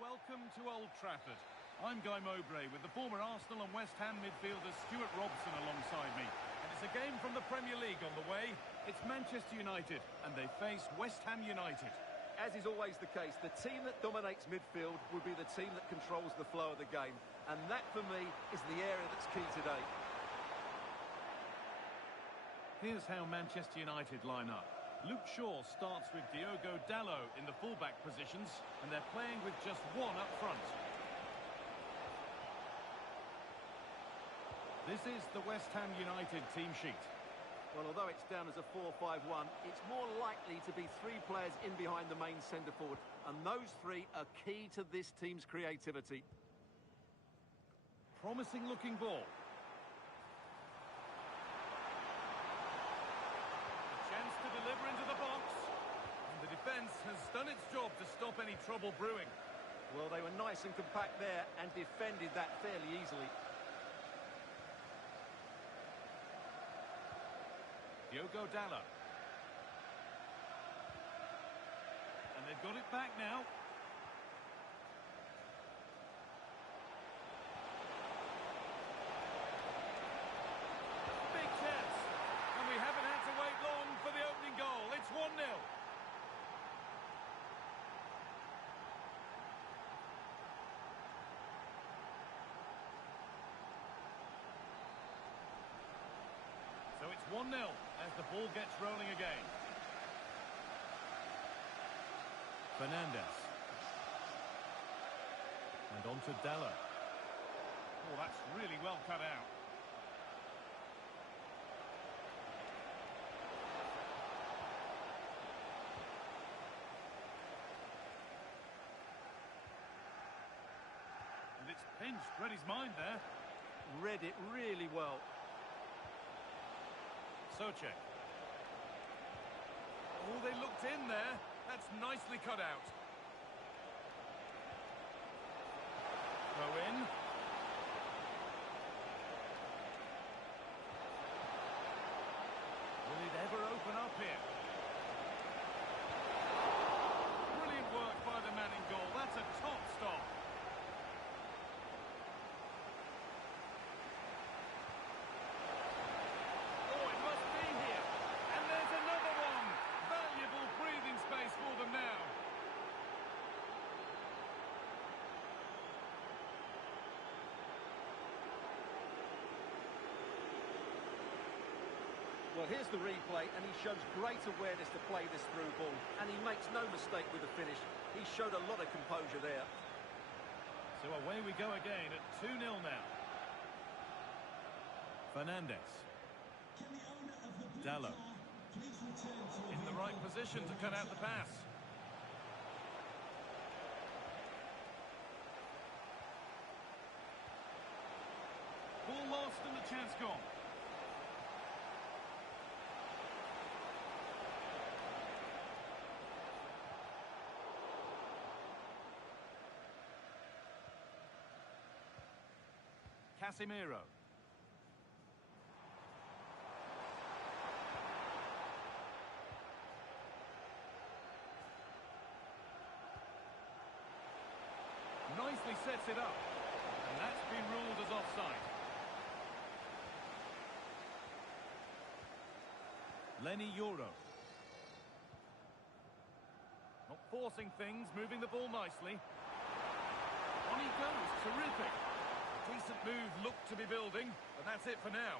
Welcome to Old Trafford. I'm Guy Mowbray with the former Arsenal and West Ham midfielder Stuart Robson alongside me. And it's a game from the Premier League on the way. It's Manchester United and they face West Ham United. As is always the case, the team that dominates midfield will be the team that controls the flow of the game. And that, for me, is the area that's key today. Here's how Manchester United line up. Luke Shaw starts with Diogo Dalot in the fullback positions, and they're playing with just one up front. This is the West Ham United team sheet. Well, although it's down as a 4-5-1, it's more likely to be three players in behind the main centre-forward, and those three are key to this team's creativity. Promising looking ball. Chance to deliver into the box. And the defence has done its job to stop any trouble brewing. Well, they were nice and compact there and defended that fairly easily. Diogo Dalot. And they've got it back now. Big chance. And we haven't had to wait long for the opening goal. It's 1-0. So it's 1-0 as the ball gets rolling again. Fernandes. And on to Dalot. Oh, that's really well cut out. And it's pinched, read his mind there. Read it really well. Socek. Oh, they looked in there. That's nicely cut out. Throw in. Will it ever open up here? Brilliant work by the man in goal. That's a top stop. For them now. Well, here's the replay, and he shows great awareness to play this through ball, and he makes no mistake with the finish. He showed a lot of composure there. So away we go again at 2-0 now. Fernandes. Dalot. In the right position to cut out the pass. Ball lost and the chance gone. Casemiro. Nicely sets it up. And that's been ruled as offside. Lenny Euro. Not forcing things, moving the ball nicely. On he goes, terrific. Decent move looked to be building, but that's it for now.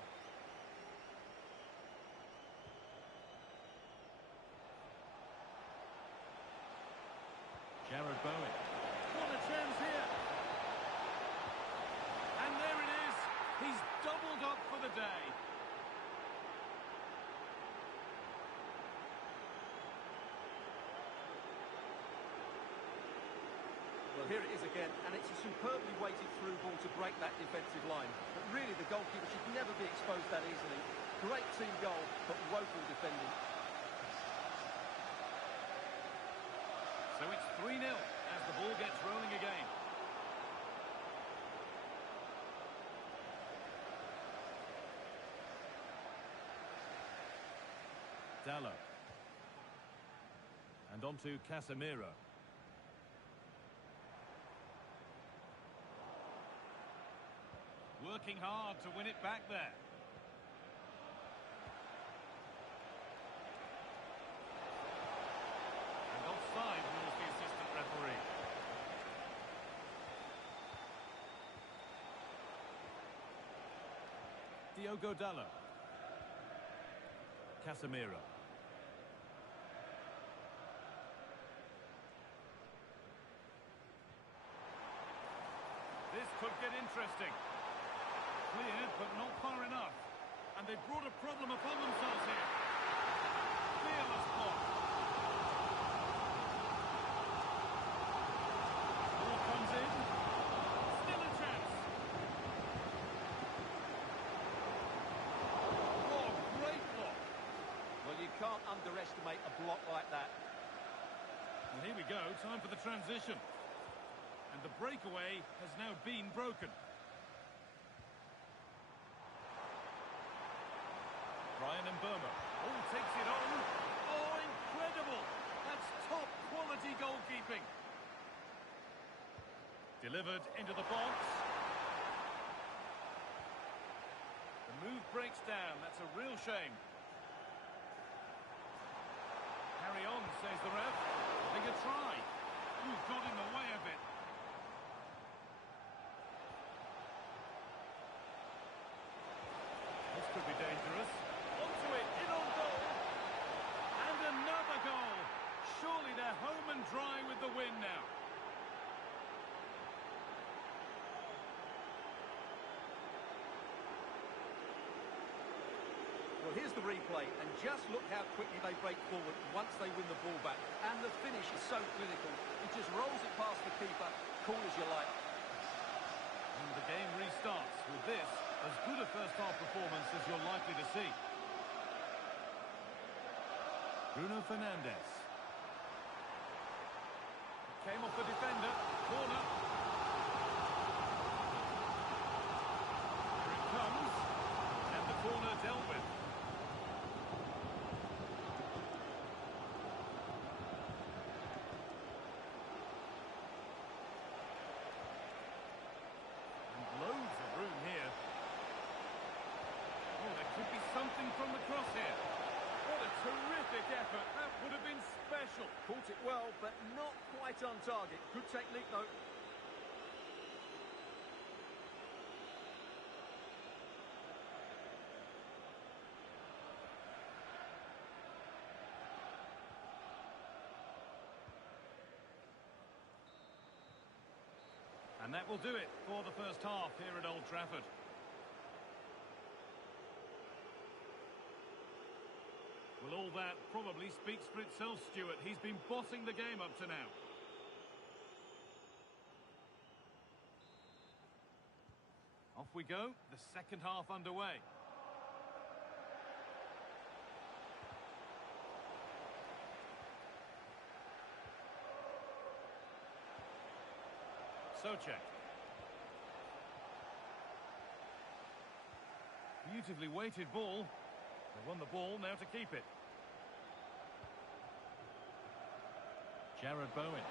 Jared Bowen. What a chance here. And there it is. He's doubled up for the day. Well, here it is again, and it's a superbly weighted through ball to break that defensive line. But really, the goalkeeper should never be exposed that easily. Great team goal, but woeful defending. So it's 3-0 as the ball gets rolling again. Dallo. And on to Casemiro. Working hard to win it back there. And offside rules the assistant referee. Diogo Dallo. Casemiro. This could get interesting. Cleared, but not far enough. And they've brought a problem upon themselves here. Fearless block. Ball comes in. Still a chance. Oh, great block. Well, you can't underestimate a block like that. And here we go, time for the transition. And the breakaway has now been broken. Brian Mbeumo. Oh, takes it on. Oh, incredible. That's top quality goalkeeping. Delivered into the box. The move breaks down. That's a real shame. Carry on, says the ref. Having a try. Ooh, got in the way of it. This could be dangerous. Onto it, in on goal. And another goal. Surely they're home and dry with the win now. Well, here's the replay, and just look how quickly they break forward once they win the ball back. And the finish is so clinical. He just rolls it past the keeper, cool as you like. And the game restarts with this, as good a first-half performance as you're likely to see. Bruno Fernandes. Came off the defender. Corner. Here it comes. And the corner dealt with. And loads of room here. Oh, there could be something from the cross here. What a terrific effort. That would have been special. Caught it well, but not quite on target. Good technique, though. And that will do it for the first half here at Old Trafford. Well, all that probably speaks for itself, Stuart. He's been bossing the game up to now. Off we go, the second half underway. Souček. Beautifully weighted ball. They won the ball, now to keep it. Jared Bowen.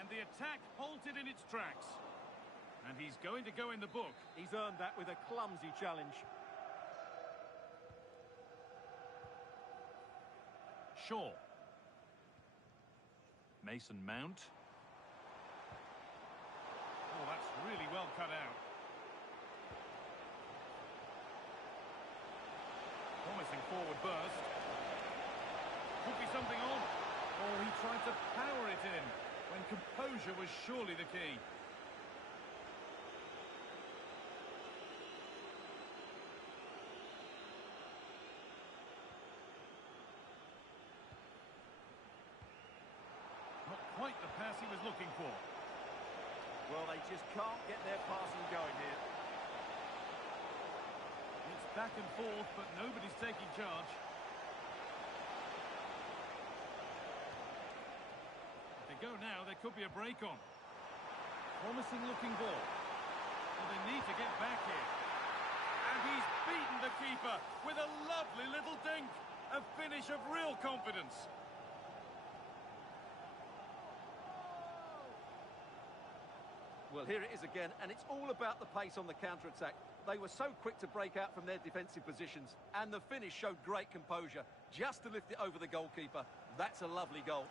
And the attack halted in its tracks. And he's going to go in the book. He's earned that with a clumsy challenge. Shaw. Mason Mount. Oh, that's really well cut out. Promising forward burst. Could be something on. Oh, he tried to power it in when composure was surely the key. Not quite the pass he was looking for. Well, they just can't get their passing going here. It's back and forth, but nobody's taking charge. If they go now, there could be a break on. Promising looking ball. Well, they need to get back here. And he's beaten the keeper with a lovely little dink. A finish of real confidence. Well, here it is again, and it's all about the pace on the counter-attack. They were so quick to break out from their defensive positions, and the finish showed great composure. Just to lift it over the goalkeeper, that's a lovely goal.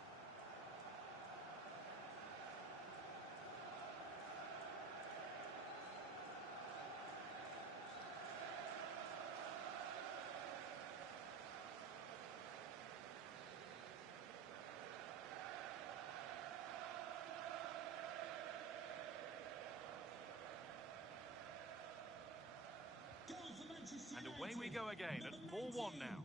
And away we go again at 4-1 now.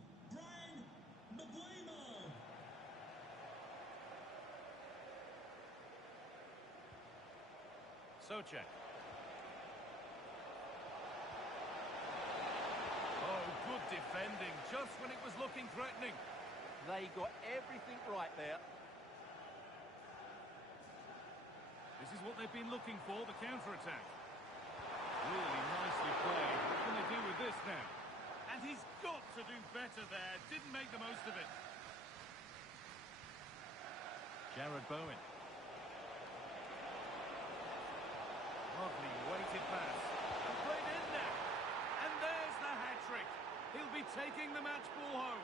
Socek. Oh, good defending, just when it was looking threatening. They got everything right there. This is what they've been looking for, the counter-attack. Really nicely played. What can they do with this now? And he's got to do better there. Didn't make the most of it. Jared Bowen. Lovely weighted pass. And played in there. And there's the hat-trick. He'll be taking the match ball home.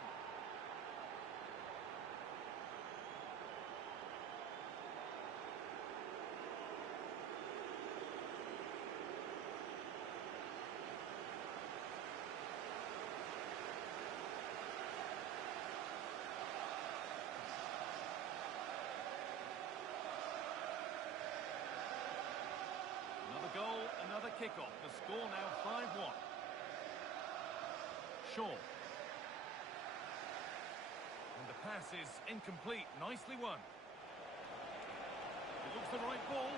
Goal, another kickoff. The score now 5-1. Shaw. And the pass is incomplete. Nicely won. It looks the right ball.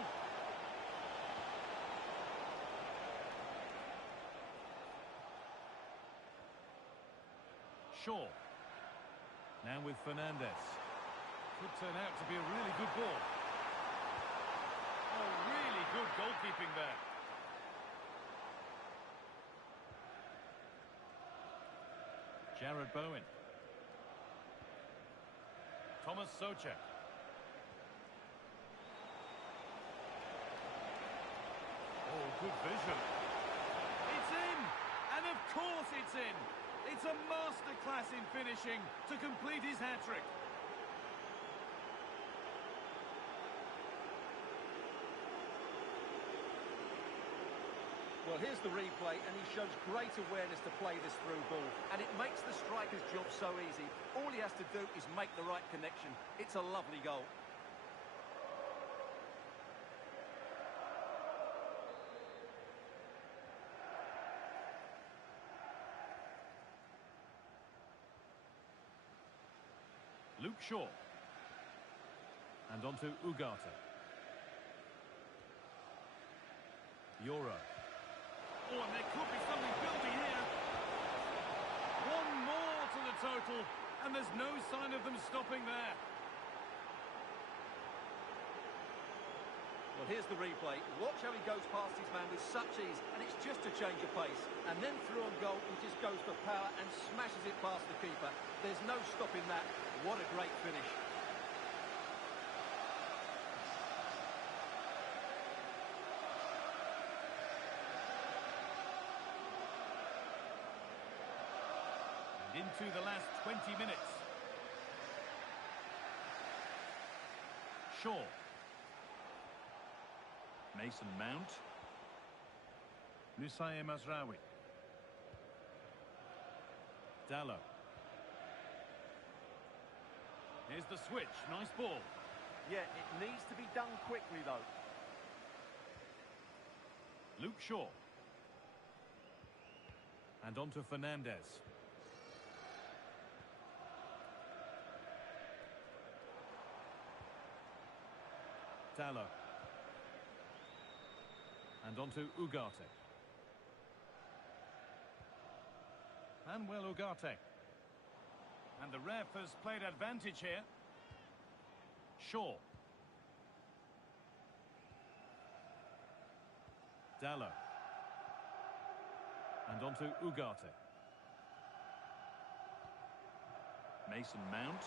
Shaw. Now with Fernandez. Could turn out to be a really good ball. Oh, really good goalkeeping there. Jared Bowen. Thomas Socek. Oh, good vision. It's in! And of course it's in! It's a masterclass in finishing to complete his hat-trick. Well, here's the replay, and he shows great awareness to play this through ball, and it makes the striker's job so easy. All he has to do is make the right connection. It's a lovely goal. Luke Shaw. And on to Ugarte. Euro. Oh, and there could be something building here. One more to the total, and there's no sign of them stopping there. Well, here's the replay. Watch how he goes past his man with such ease, and it's just a change of pace. And then through on goal, he just goes for power and smashes it past the keeper. There's no stopping that. What a great finish. Into the last 20 minutes. Shaw. Mason Mount. Nusayr Mazraoui. Dallo. Here's the switch. Nice ball. Yeah, it needs to be done quickly, though. Luke Shaw. And on to Fernandez. Dallo. And on to Ugarte. Manuel Ugarte. And the ref has played advantage here. Shaw. Dallo. And on to Ugarte. Mason Mount.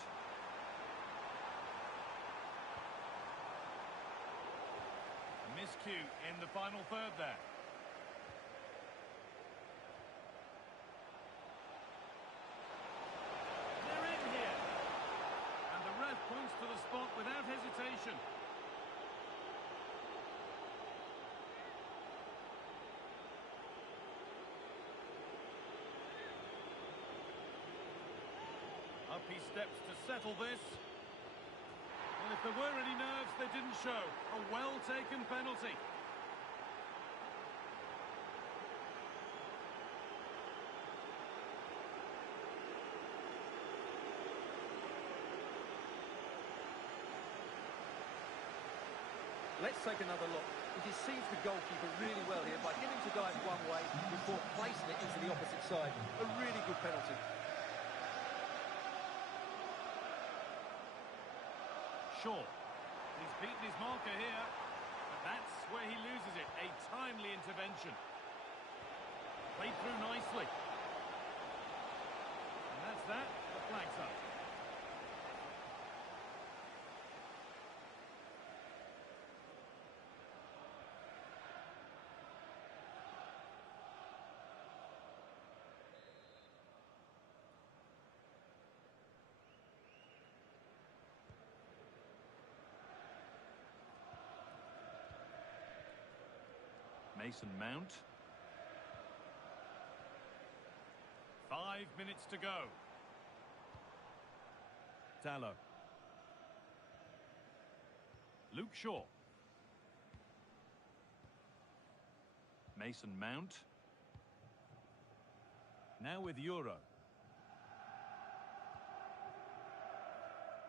A miscue in the final third there. They're in here. And the ref points to the spot without hesitation. Up he steps to settle this. Well, if there were any nerves, they didn't show. A well-taken penalty. Let's take another look. He deceives the goalkeeper really well here by getting to dive one way before placing it into the opposite side. A really good penalty. Shaw. He's beaten his marker here. But that's where he loses it. A timely intervention. Played through nicely. And that's that. The flag's up. Mason Mount. 5 minutes to go. Dallo. Luke Shaw. Mason Mount. Now with Euro.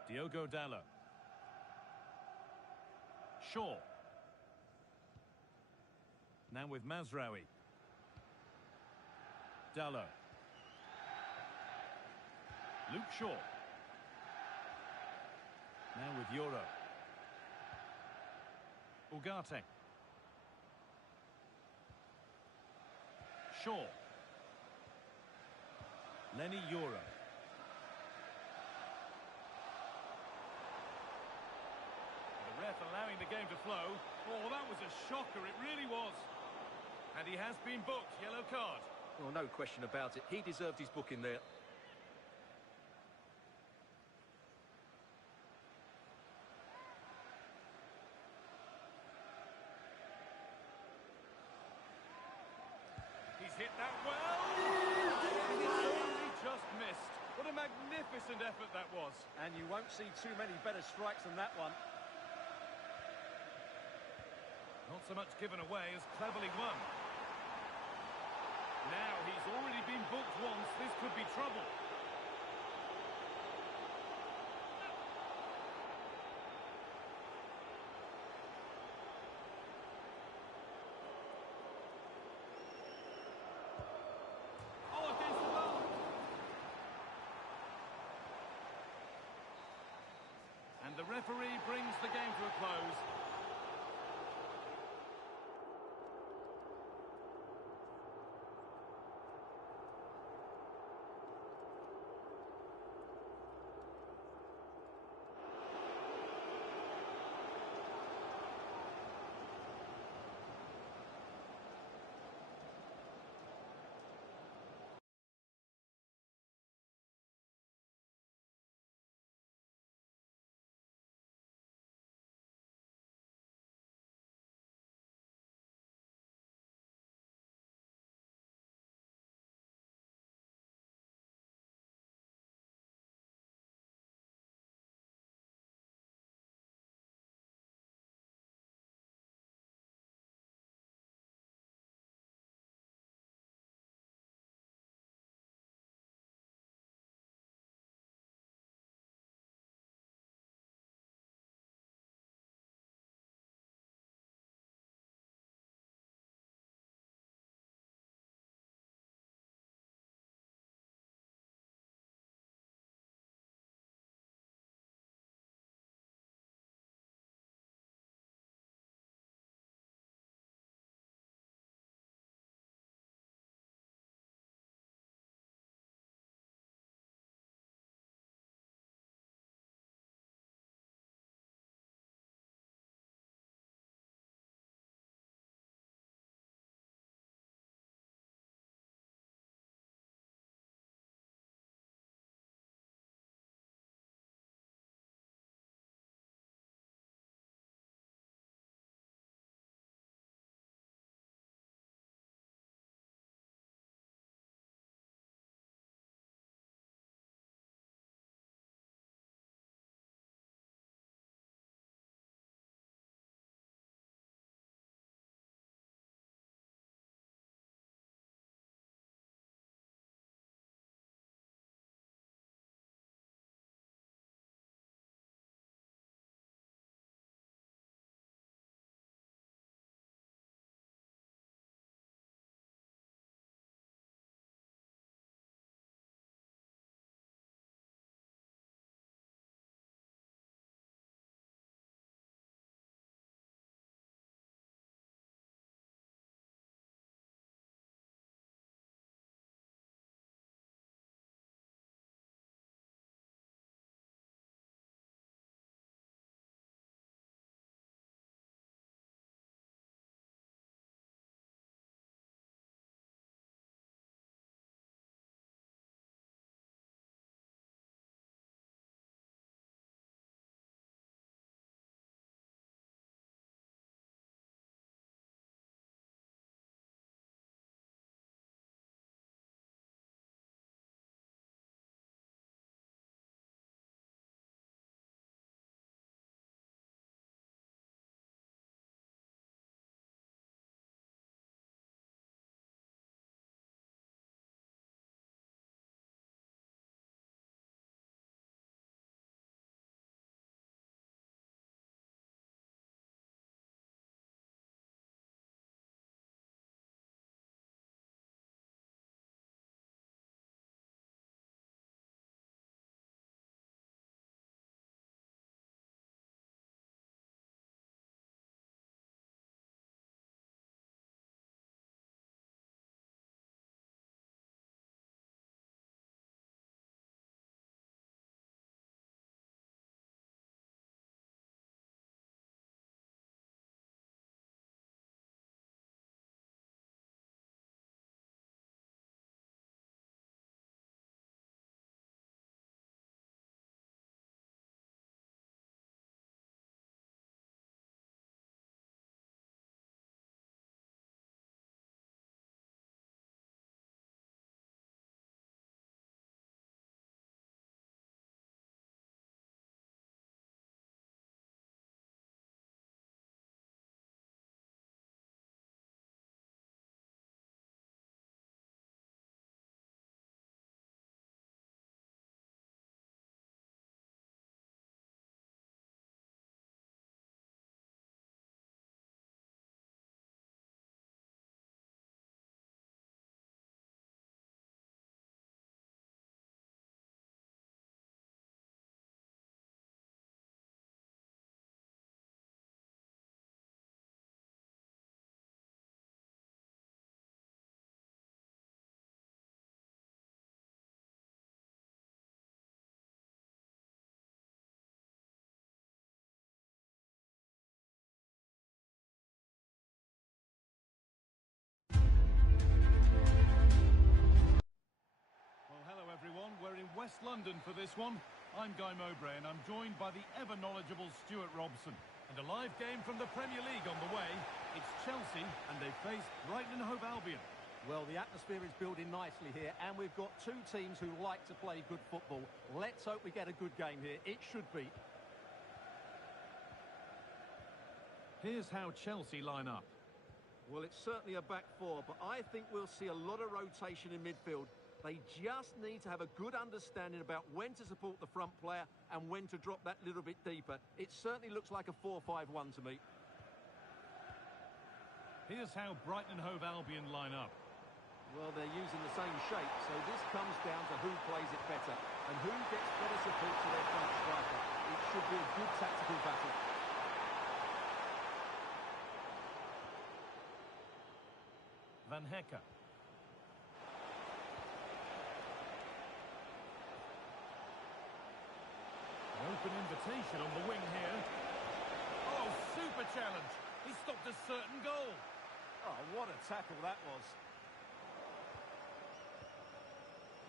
Diogo Dallo. Shaw. Now with Mazraoui. Dallo. Luke Shaw. Now with Euro. Ugarte. Shaw. Lenny Euro. The ref allowing the game to flow. Oh, that was a shocker, it really was. And he has been booked, yellow card. Well, no question about it. He deserved his booking there. He's hit that well. And it's only just missed. What a magnificent effort that was. And you won't see too many better strikes than that one. Not so much given away as cleverly won. Now he's already been booked once. This could be trouble. Oh, against the bar. And the referee brings the game to a close. West London for this one. I'm Guy Mowbray and I'm joined by the ever-knowledgeable Stuart Robson. And a live game from the Premier League on the way. It's Chelsea and they face Brighton and Hove Albion. Well, the atmosphere is building nicely here, and we've got two teams who like to play good football. Let's hope we get a good game here. It should be. Here's how Chelsea line up. Well, it's certainly a back four, but I think we'll see a lot of rotation in midfield. They just need to have a good understanding about when to support the front player and when to drop that little bit deeper. It certainly looks like a 4-5-1 to me. Here's how Brighton and Hove Albion line up. Well, they're using the same shape, so this comes down to who plays it better and who gets better support to their front striker. It should be a good tactical battle. Van Hecker. An open invitation on the wing here. Oh, super challenge. He stopped a certain goal. Oh, what a tackle that was.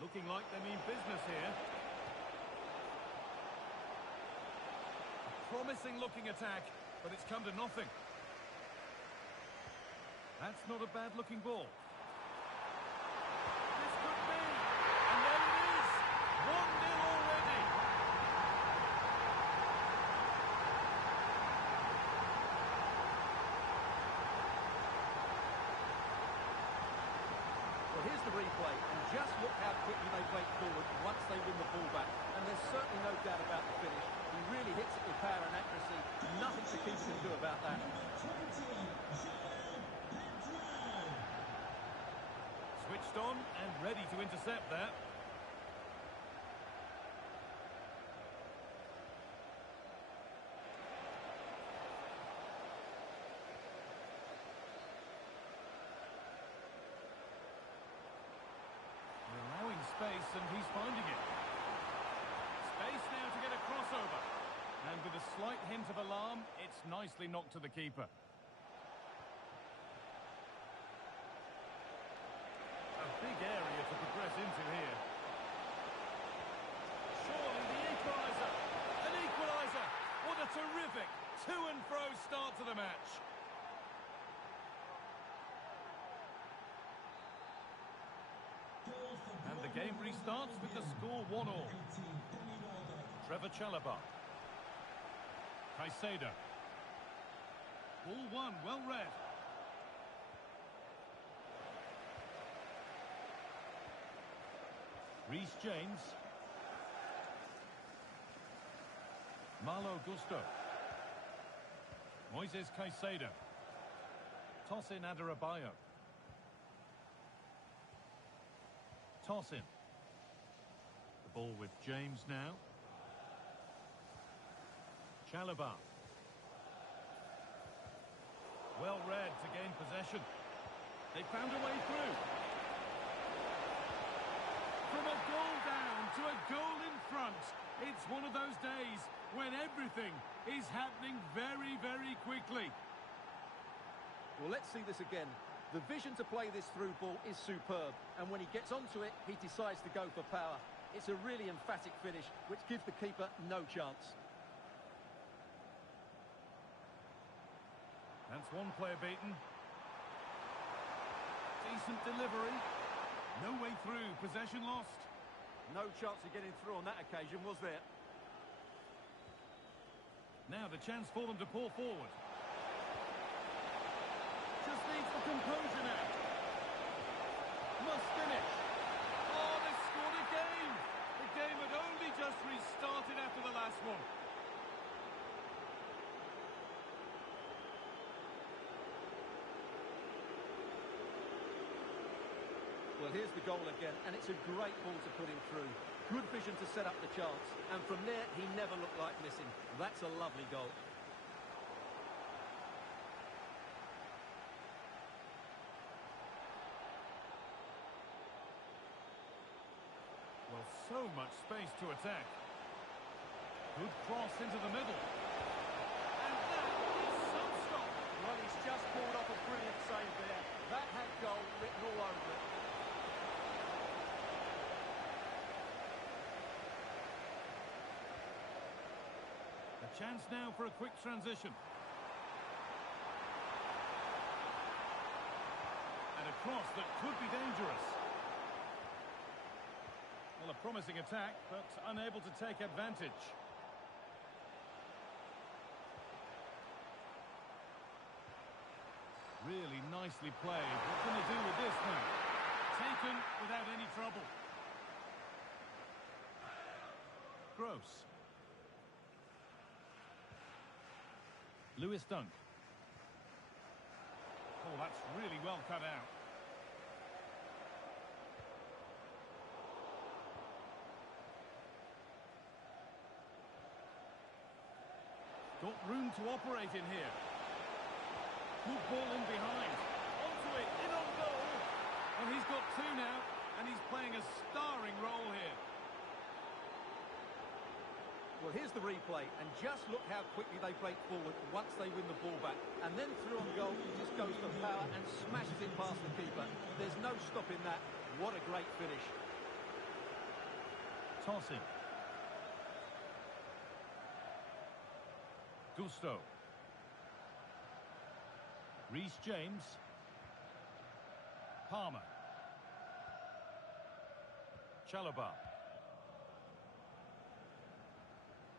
Looking like they mean business here. A promising looking attack, but it's come to nothing. That's not a bad looking ball. This could be. And there it is. 1-0 already. Well, here's the replay, and just look how quickly they break forward once they win the ball back. And there's certainly no doubt about the finish. He really hits it with power and accuracy. Nothing the keeper can do about that. Switched on and ready to intercept that. Space and he's finding it. Space now to get a crossover. And with a slight hint of alarm, it's nicely knocked to the keeper. A big area to progress into here. Surely the equaliser. An equaliser. What a terrific to and fro start to the match. And the game restarts with the score 1-1. Trevor Chalobah. Caicedo. Ball one, well read. Reece James. Malo Gusto. Moises Caicedo. Tosin Adarabioyo. Toss in. The ball with James now. Chalobah. Well read to gain possession. They found a way through. From a goal down to a goal in front. It's one of those days when everything is happening very, very quickly. Well, let's see this again. The vision to play this through ball is superb, and when he gets onto it, he decides to go for power. It's a really emphatic finish, which gives the keeper no chance. That's one player beaten. Decent delivery. No way through, possession lost. No chance of getting through on that occasion, was there? Now the chance for them to pour forward. Just needs the composure now. Must finish. Oh, they scored again. The game had only just restarted after the last one. Well, here's the goal again, and it's a great ball to put him through. Good vision to set up the chance, and from there, he never looked like missing. That's a lovely goal. Well, so much space to attack. Good cross into the middle. And that is some stop. Well, he's just pulled off a brilliant save there. That had goal written all over it. Chance now for a quick transition. And a cross that could be dangerous. Well, a promising attack, but unable to take advantage. Really nicely played. What can they do with this now? Taken without any trouble. Gross. Lewis Dunk. Oh, that's really well cut out. Got room to operate in here. Good ball in behind. Onto it, in on goal. Well, he's got two now, and he's playing a starring role here. Well, here's the replay, and just look how quickly they break forward once they win the ball back. And then through on goal, he just goes for power and smashes it past the keeper. There's no stopping that. What a great finish. Tossing. Gusto. Reece James. Palmer. Chalobah.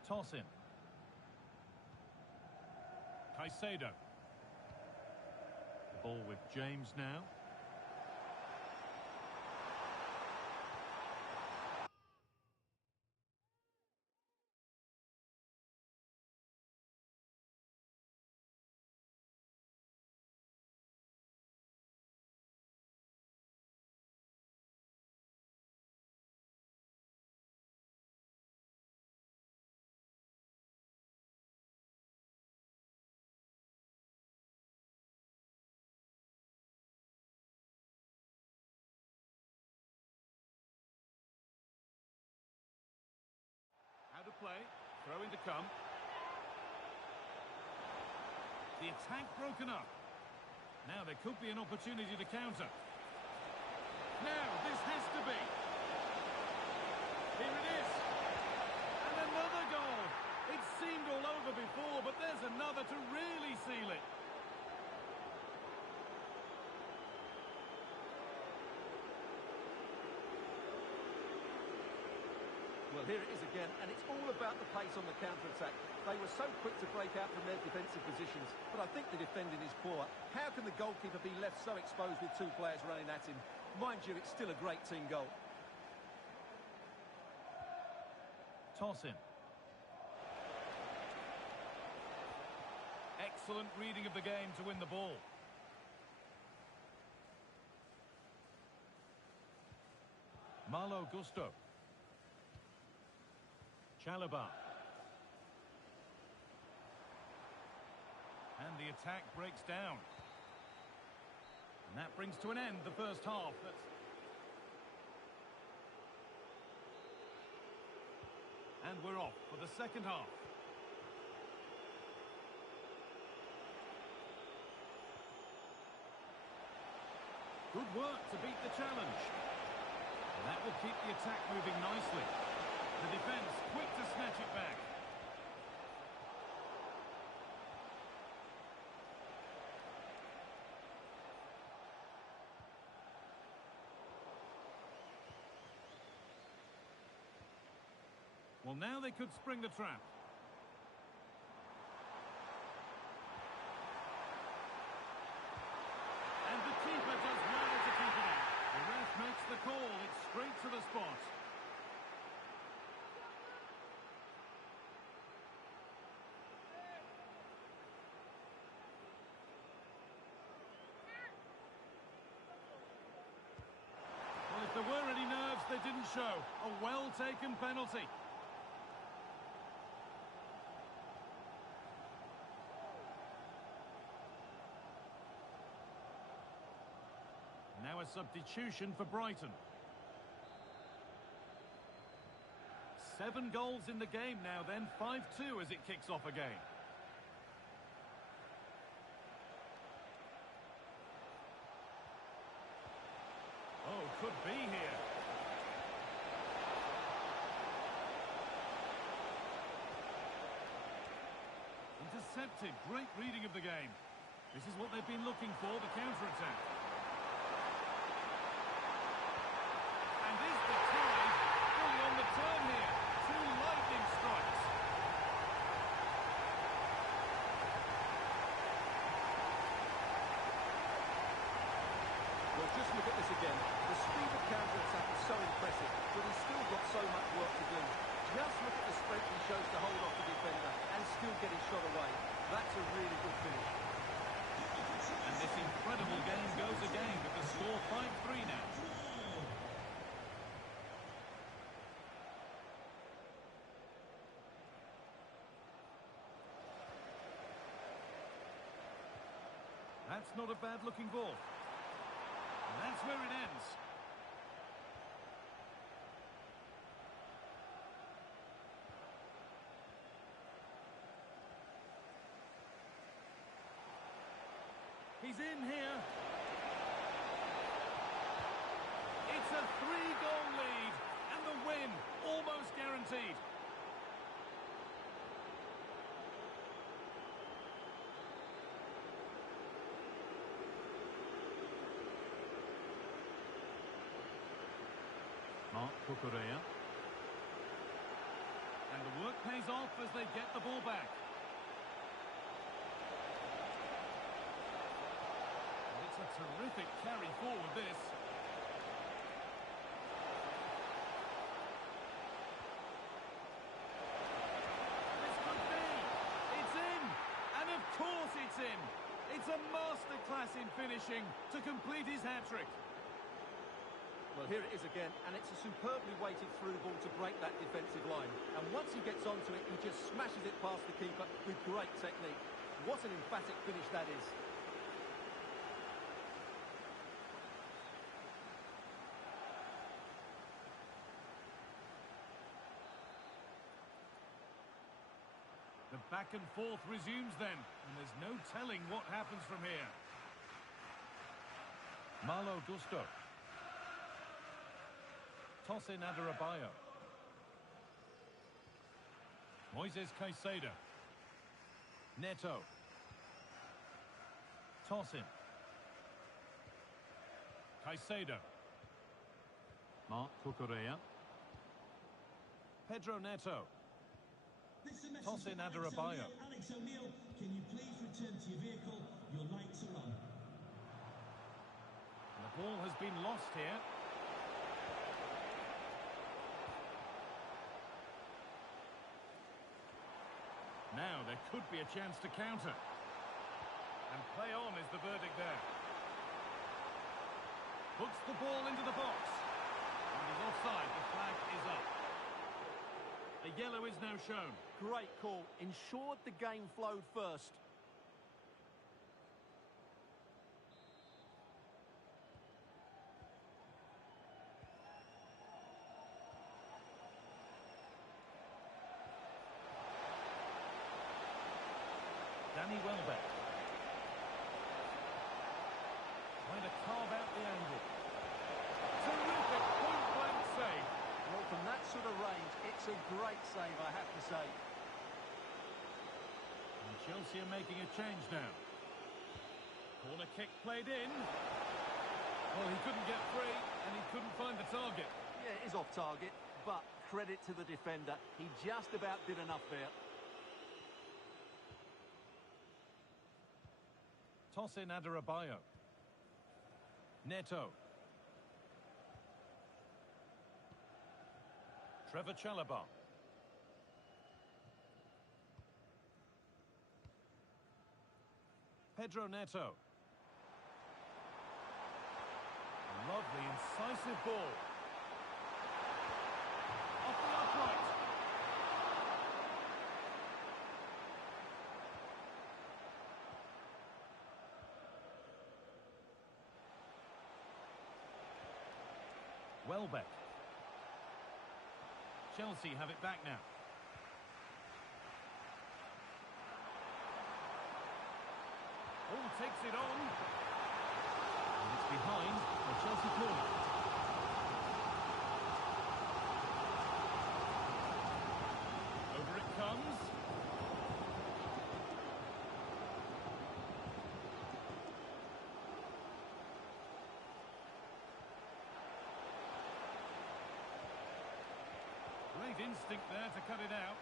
Toss in. Caicedo. The ball with James now. To play, throw in to come. The attack broken up. Now there could be an opportunity to counter. Now this has to be. Here it is. And another goal. It seemed all over before, but there's another to really seal it. Well, here it is again, and it's all about the pace on the counter-attack. They were so quick to break out from their defensive positions, but I think the defending is poor. How can the goalkeeper be left so exposed with two players running at him? Mind you, it's still a great team goal. Toss in. Excellent reading of the game to win the ball. Malo Gusto. Chalobah. And the attack breaks down. And that brings to an end the first half. And we're off for the second half. Good work to beat the challenge. And that will keep the attack moving nicely. The defence quick to snatch it back. Well, now they could spring the trap. And the keeper does well to keep it out. The ref makes the call. It's straight to the spot. Well, if there were any nerves, they didn't show. A well-taken penalty. Now a substitution for Brighton. 7 goals in the game now then, 5-2 as it kicks off again. Oh, could be here. intercepted. Great reading of the game. This is what they've been looking for, the counter-attack. And is the tide fully on the turn here? Two lightning strikes. Well, just look at this again. The speed of counter-attack is so impressive, but he's still got so much work to do. Just look at the strength he shows to hold off the defender and still get his shot away. That's a really good finish. And this incredible game goes again with the score 5-3 now. That's not a bad-looking ball. And that's where it ends. He's in here. It's a 3-goal lead, and the win almost guaranteed. Mark Cucurella. And the work pays off as they get the ball back. And it's a terrific carry forward, this. This could be. It's in. And of course it's in. It's a masterclass in finishing to complete his hat-trick. Well, here it is again, and it's a superbly weighted through ball to break that defensive line. And once he gets onto it, he just smashes it past the keeper with great technique. What an emphatic finish that is. The back and forth resumes then, and there's no telling what happens from here. Malo Gusto. Tosin Adarabioyo. Moises Caicedo. Neto. Tosin. Caicedo. Mark Cucurella. Pedro Neto. Tosin Adarabioyo. Alex O'Neill, can you please return to your vehicle? Your lights are on. And the ball has been lost here. Now there could be a chance to counter. And play on is the verdict there. Puts the ball into the box. And he's offside. The flag is up. A yellow is now shown. Great call. Ensured the game flowed first. Danny Welbeck. Trying to carve out the angle. Terrific point-blank save. Well, from that sort of range, it's a great save, I have to say. And Chelsea are making a change now. Corner kick played in. Well, he couldn't get free, and he couldn't find the target. Yeah, it is off target, but credit to the defender. He just about did enough there. Tosin Adarabioyo. Neto. Trevor Chalobah. Pedro Neto. Lovely, incisive ball. Off the upright. Welbeck. Chelsea have it back now. Ball takes it on. And it's behind the Chelsea corner. Over it comes. Great instinct there to cut it out.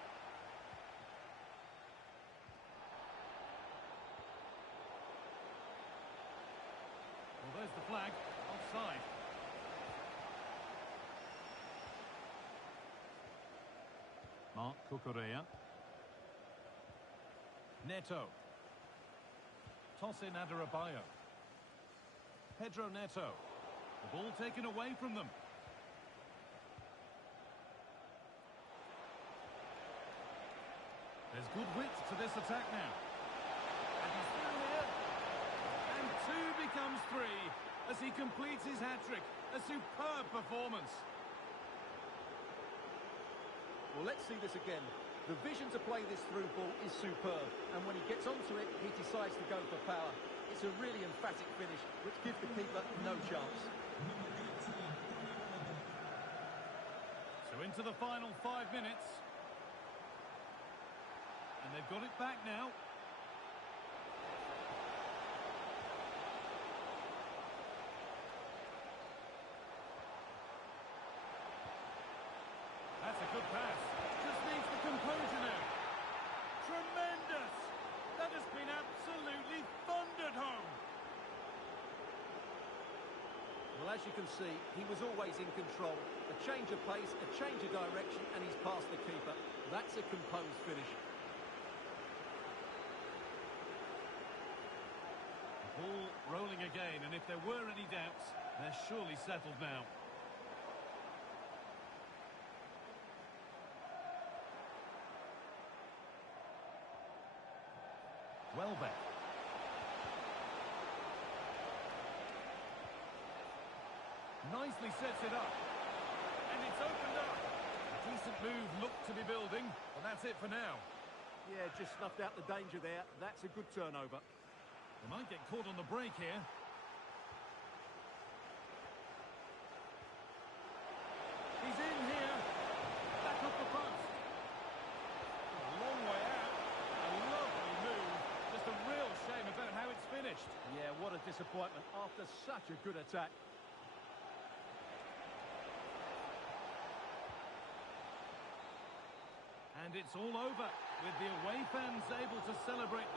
Well, there's the flag. Offside. Mark Cucurella. Neto. Toss in Adarabioyo. Pedro Neto. The ball taken away from them. There's good width to this attack now. And he's through here. And two becomes three as he completes his hat-trick. A superb performance. Well, let's see this again. The vision to play this through ball is superb. And when he gets onto it, he decides to go for power. It's a really emphatic finish, which gives the keeper no chance. So into the final 5 minutes. And they've got it back now. That's a good pass. Just needs the composure now. Tremendous! That has been absolutely thundered home. Well, as you can see, he was always in control. A change of pace, a change of direction, and he's past the keeper. That's a composed finish. Ball rolling again, and if there were any doubts, they're surely settled now. Welbeck. Nicely sets it up. And it's opened up. A decent move looked to be building, but that's it for now. Yeah, just snuffed out the danger there. That's a good turnover. They might get caught on the break here. He's in here. Back up the post. A long way out. A lovely move. Just a real shame about how it's finished. Yeah, what a disappointment after such a good attack. And it's all over, with the away fans able to celebrate.